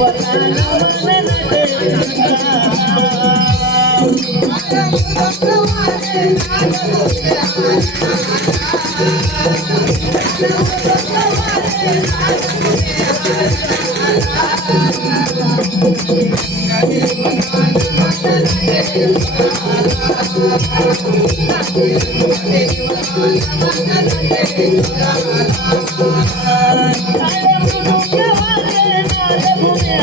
I'm gonna make you mine.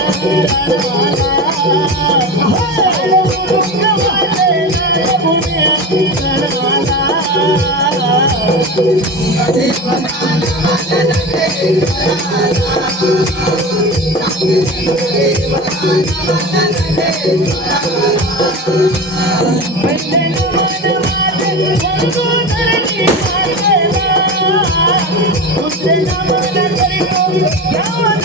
Now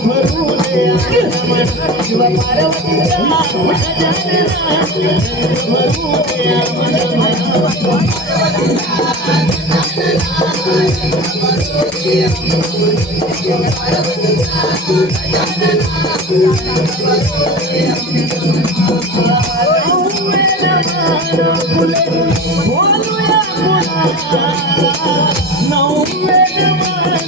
Não é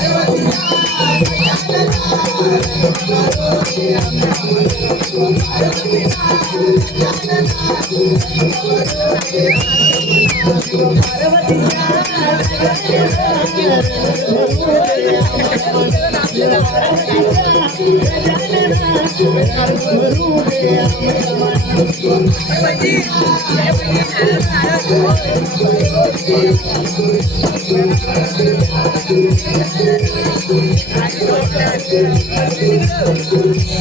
Everything, everything, everything. Thank you.